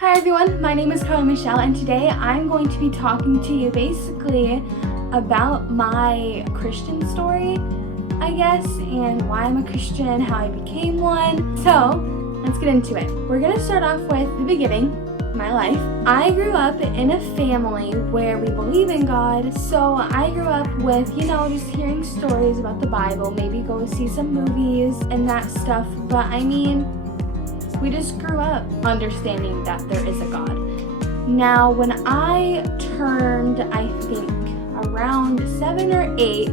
Hi everyone, my name is Carla Michelle and today I'm going to be talking to you basically about my Christian story, I guess, and why I'm a Christian, how I became one. So, let's get into it. We're going to start off with the beginning, my life. I grew up in a family where we believe in God, so I grew up with, just hearing stories about the Bible, maybe go see some movies and that stuff, but we just grew up understanding that there is a God. Now, when I turned, I think, around 7 or 8,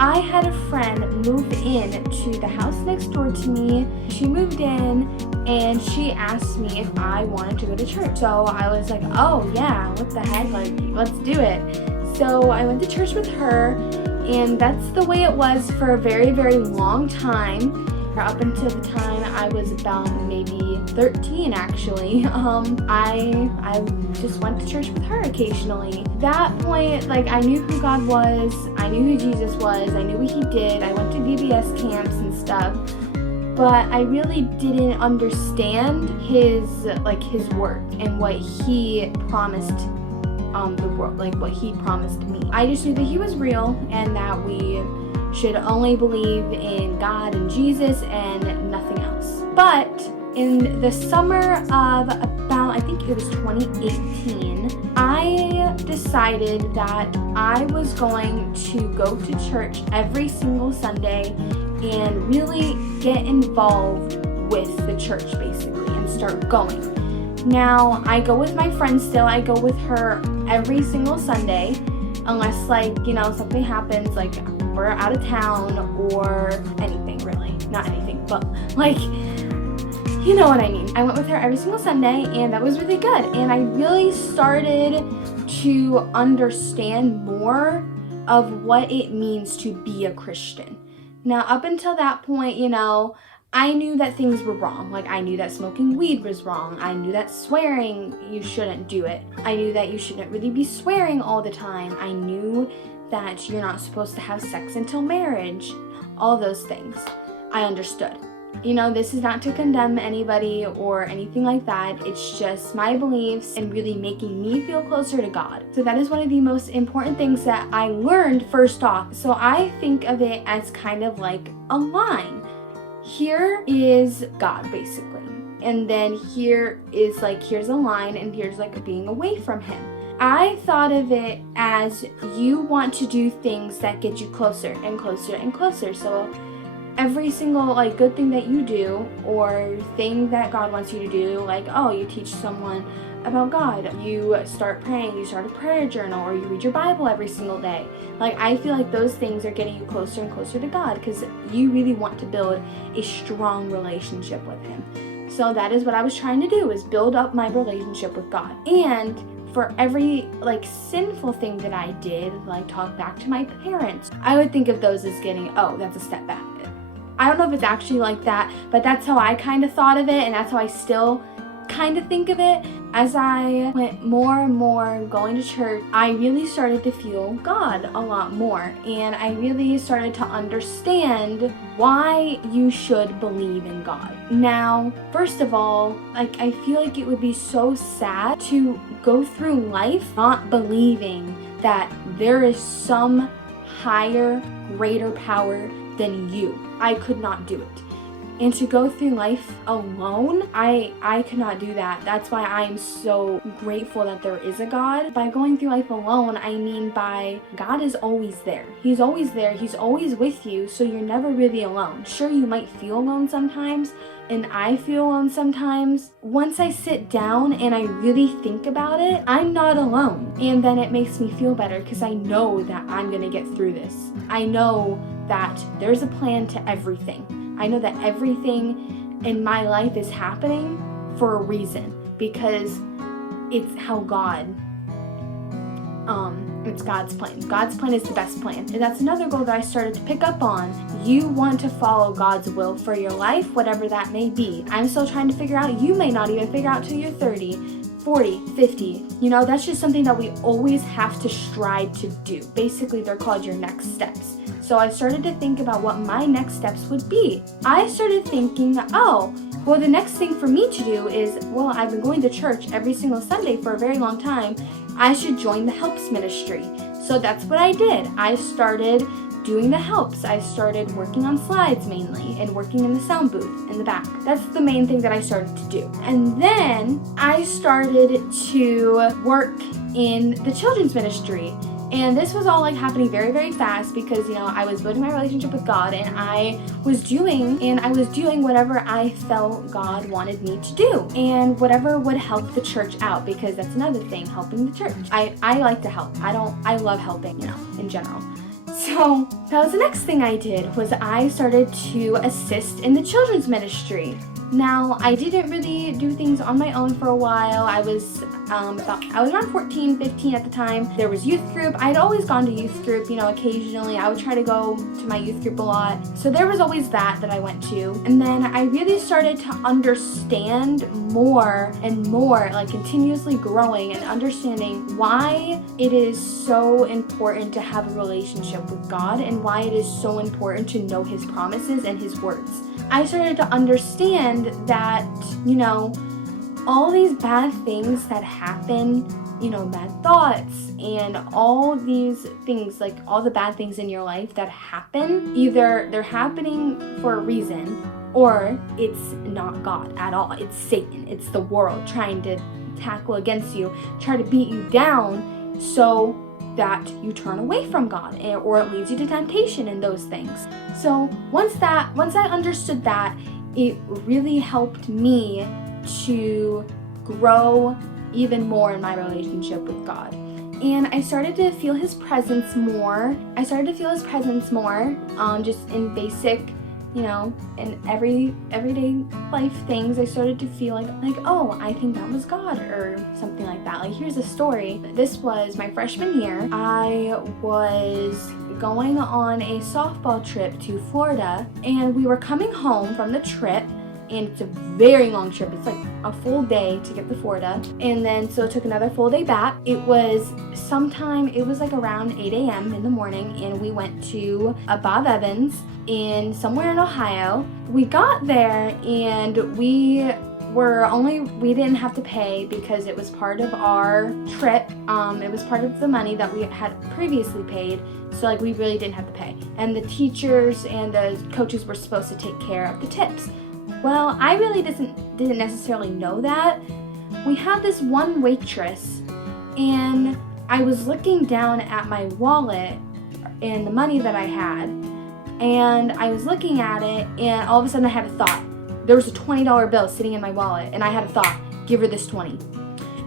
I had a friend move in to the house next door to me. She moved in and she asked me if I wanted to go to church. So I was like, oh yeah, what the heck, let's do it. So I went to church with her, and that's the way it was for a very, very long time. Up until the time I was about maybe 13 actually. I just went to church with her occasionally. That point, I knew who God was, I knew who Jesus was, I knew what he did, I went to VBS camps and stuff, but I really didn't understand his work and what he promised the world, what he promised me. I just knew that he was real and that we should only believe in God and Jesus and nothing else. But in the summer of about, I think it was 2018, I decided that I was going to go to church every single Sunday and really get involved with the church basically and start going. Now, I go with my friend still. I go with her every single Sunday unless something happens, we're out of town or anything really. Not anything, but you know what I mean. I went with her every single Sunday and that was really good. And I really started to understand more of what it means to be a Christian. Now, up until that point, I knew that things were wrong. I knew that smoking weed was wrong. I knew that swearing, you shouldn't do it. I knew that you shouldn't really be swearing all the time. I knew that you're not supposed to have sex until marriage. All those things I understood. This is not to condemn anybody or anything like that. It's just my beliefs and really making me feel closer to God. So that is one of the most important things that I learned first off. So I think of it as kind of like a line. Here is God basically. And then here is here's a line and here's being away from him. I thought of it as you want to do things that get you closer and closer and closer. So every single good thing that you do or thing that God wants you to do, you teach someone about God, you start praying, you start a prayer journal, or you read your Bible every single day. I feel like those things are getting you closer and closer to God because you really want to build a strong relationship with him. So that is what I was trying to do, is build up my relationship with God. And for every sinful thing that I did, talk back to my parents, I would think of those as that's a step back. I don't know if it's actually like that, but that's how I kind of thought of it, and that's how I still kind of think of it. As I went more and more going to church, I really started to feel God a lot more, and I really started to understand why you should believe in God. Now, first of all, I feel like it would be so sad to go through life not believing that there is some higher, greater power than you. I could not do it. And to go through life alone, I could not do that. That's why I'm so grateful that there is a God. By going through life alone, I mean by God is always there. He's always there. He's always with you, so you're never really alone. Sure, you might feel alone sometimes, and I feel alone sometimes. Once I sit down and I really think about it, I'm not alone. And then it makes me feel better because I know that I'm gonna get through this. I know that there's a plan to everything. I know that everything in my life is happening for a reason, because it's how God It's God's plan. God's plan is the best plan. And that's another goal that I started to pick up on. You want to follow God's will for your life, whatever that may be. I'm still trying to figure out. You may not even figure out till you're 30. 40, 50, that's just something that we always have to strive to do. Basically, they're called your next steps. So I started to think about what my next steps would be. I started thinking, the next thing for me to do is, I've been going to church every single Sunday for a very long time. I should join the Helps ministry. So that's what I did. I started doing the helps. I started working on slides mainly and working in the sound booth in the back. That's the main thing that I started to do. And then I started to work in the children's ministry. And this was all happening very, very fast because, I was building my relationship with God, and I was doing whatever I felt God wanted me to do, and whatever would help the church out, because that's another thing, helping the church. I like to help. I love helping, in general. So that was the next thing I did, was I started to assist in the children's ministry. Now, I didn't really do things on my own for a while. I was around 14, 15 at the time. There was youth group. I'd always gone to youth group, occasionally. I would try to go to my youth group a lot. So there was always that I went to. And then I really started to understand more and more, continuously growing and understanding why it is so important to have a relationship with God and why it is so important to know His promises and His words. I started to understand that, all these bad things that happen, bad thoughts and all these things, all the bad things in your life that happen, either they're happening for a reason or it's not God at all. It's Satan. It's the world trying to tackle against you, try to beat you down so that you turn away from God, or it leads you to temptation and those things. So once I understood that, it really helped me to grow even more in my relationship with God. And I started to feel His presence more. Just in basic, in everyday life things. I started to feel I think that was God, or something like that. Here's a story. This was my freshman year. I was going on a softball trip to Florida, and we were coming home from the trip, and it's a very long trip. It's a full day to get to Florida, and then so it took another full day back. It was around 8 a.m. in the morning, and we went to a Bob Evans somewhere in Ohio. We got there, and we didn't have to pay because it was part of our trip. It was part of the money that we had previously paid, so we really didn't have to pay. And the teachers and the coaches were supposed to take care of the tips. Well, I really didn't necessarily know that. We had this one waitress, and I was looking down at my wallet and the money that I had, and I was looking at it, and all of a sudden I had a thought. There was a $20 bill sitting in my wallet, and I had a thought, give her this 20.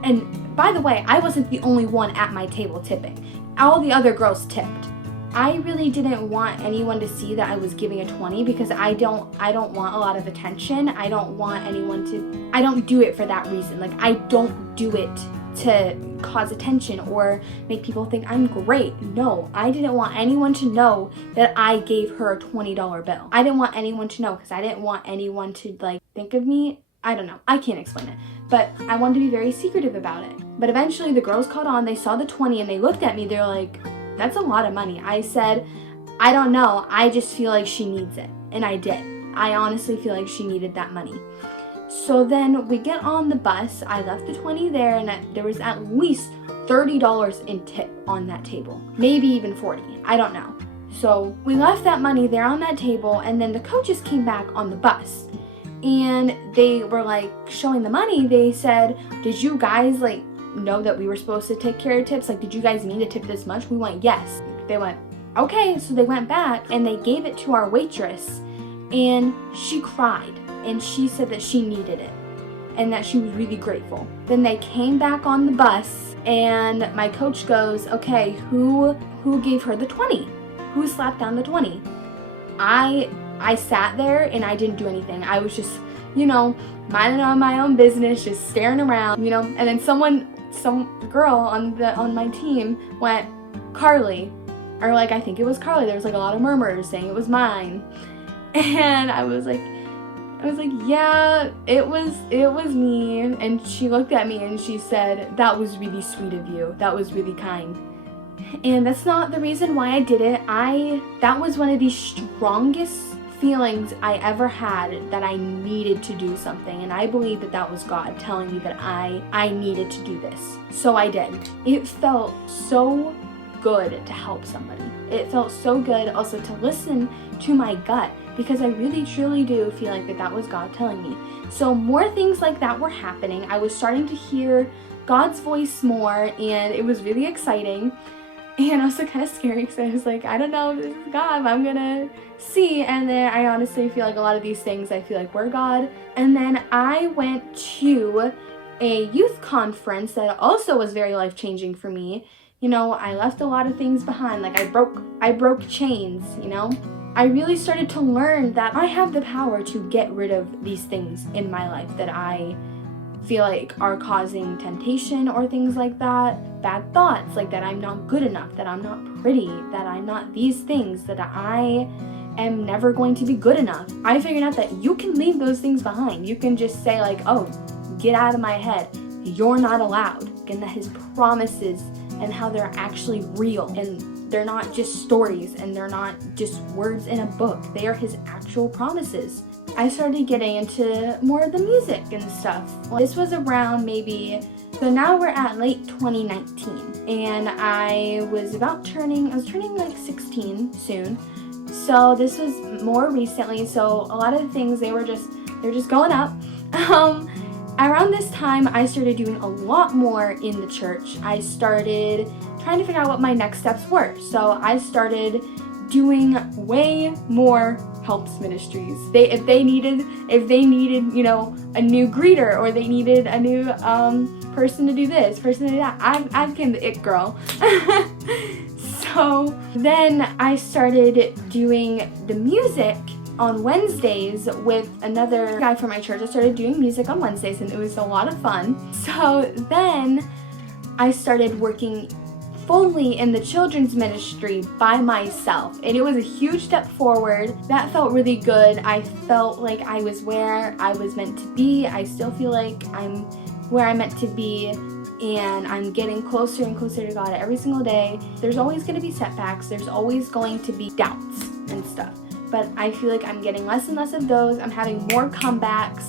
And by the way, I wasn't the only one at my table tipping. All the other girls tipped. I really didn't want anyone to see that I was giving a 20 because I don't want a lot of attention. I don't want anyone to, I don't do it for that reason. I don't do it to cause attention or make people think I'm great. No, I didn't want anyone to know that I gave her a $20 bill. I didn't want anyone to know because I didn't want anyone to think of me. I don't know. I can't explain it. But I wanted to be very secretive about it. But eventually the girls caught on. They saw the 20 and they looked at me. They're like, that's a lot of money. I said, I don't know. I just feel like she needs it. And I did. I honestly feel like she needed that money. So then we get on the bus. I left the 20 there, and there was at least $30 in tip on that table. Maybe even 40. I don't know. So we left that money there on that table, and then the coaches came back on the bus. And they were showing the money. They said, did you guys know that we were supposed to take care of tips? Did you guys need to tip this much? We went, yes. They went, okay. So they went back and they gave it to our waitress, and she cried, and she said that she needed it and that she was really grateful. Then they came back on the bus, and my coach goes, okay, who gave her the 20? Who slapped down the 20? I sat there and I didn't do anything. I was just, minding on my own business, just staring around, and then some girl on my team went, Carly. Or like, I think it was Carly. There was like a lot of murmurs saying it was mine. And I was like, yeah, it was me. And she looked at me and she said, that was really sweet of you. That was really kind. And that's not the reason why I did it. That was one of the strongest feelings I ever had, that I needed to do something. And I believe that was God telling me that I needed to do this. So I did. It felt so good to help somebody. It felt so good also to listen to my gut, because I really truly do feel like that was God telling me. So more things like that were happening. I was starting to hear God's voice more, and it was really exciting and also kind of scary, because I was like, I don't know if this is God, but I'm gonna see. And then I honestly feel like a lot of these things I feel like were God. And then I went to a youth conference that also was very life-changing for me. You know, I left a lot of things behind. Like I broke chains, you know? I really started to learn that I have the power to get rid of these things in my life that I feel like are causing temptation or things like that. Bad thoughts, like that I'm not good enough, that I'm not pretty, that I'm not these things, that I am never going to be good enough. I figured out that you can leave those things behind. You can just say like, oh, get out of my head. You're not allowed. And that his promises and how they're actually real, and they're not just stories, and they're not just words in a book. They are his actual promises. I started getting into more of the music and stuff. This was around so now we're at late 2019, and I was turning like 16 soon. So this was more recently, so a lot of the things, they're just going up. Around this time, I started doing a lot more in the church. I started trying to figure out what my next steps were. So I started doing way more helps ministries. If they needed, you know, a new greeter, or they needed a new person to do this, person to do that, I became the it girl. So then I started doing the music on Wednesdays with another guy from my church. I started doing music on Wednesdays, and it was a lot of fun. So then I started working fully in the children's ministry by myself, and it was a huge step forward. That felt really good. I felt like I was where I was meant to be. I still feel like I'm where I'm meant to be, and I'm getting closer and closer to God every single day. There's always going to be setbacks. There's always going to be doubts and stuff. But I feel like I'm getting less and less of those. I'm having more comebacks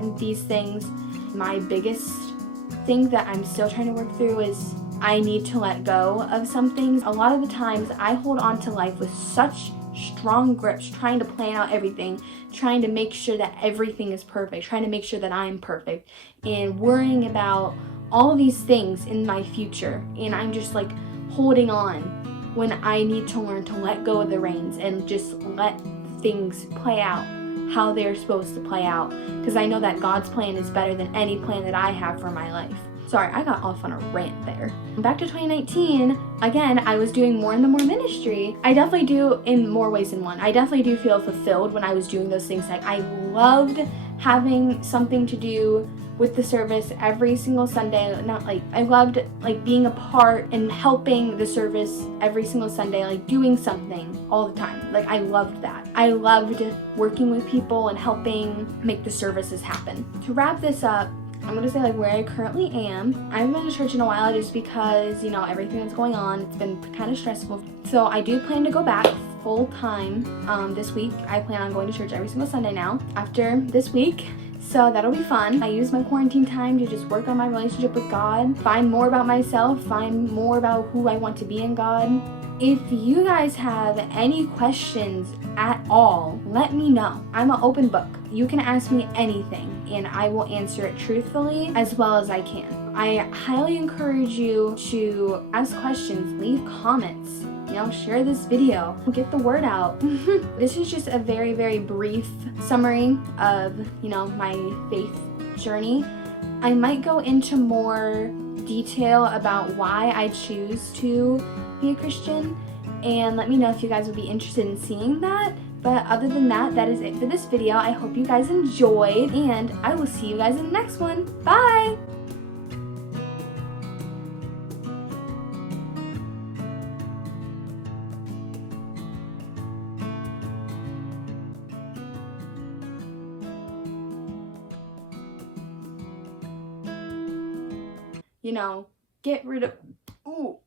and these things. My biggest thing that I'm still trying to work through is I need to let go of some things. A lot of the times I hold on to life with such strong grips, trying to plan out everything, trying to make sure that everything is perfect, trying to make sure that I'm perfect, and worrying about all of these things in my future. And I'm just like holding on, when I need to learn to let go of the reins and just let things play out how they're supposed to play out, because I know that God's plan is better than any plan that I have for my life. Sorry, I got off on a rant there. Back to 2019, again, I was doing more in the more ministry. I definitely do in more ways than one. I definitely do feel fulfilled when I was doing those things. Like, I loved having something to do with the service every single Sunday. I loved being a part and helping the service every single Sunday, like doing something all the time. Like, I loved that. I loved working with people and helping make the services happen. To wrap this up, I'm gonna say where I currently am. I haven't been to church in a while just because, everything that's going on. It's been kind of stressful. So I do plan to go back full time this week. I plan on going to church every single Sunday now after this week. So that'll be fun. I use my quarantine time to just work on my relationship with God, find more about myself, find more about who I want to be in God. If you guys have any questions at all, let me know. I'm an open book. You can ask me anything and I will answer it truthfully as well as I can. I highly encourage you to ask questions, leave comments, share this video, get the word out. This is just a very, very brief summary of, my faith journey. I might go into more detail about why I choose to be a Christian, and let me know if you guys would be interested in seeing that. But other than that, that is it for this video. I hope you guys enjoyed, and I will see you guys in the next one. Bye! you know, get rid of, ooh,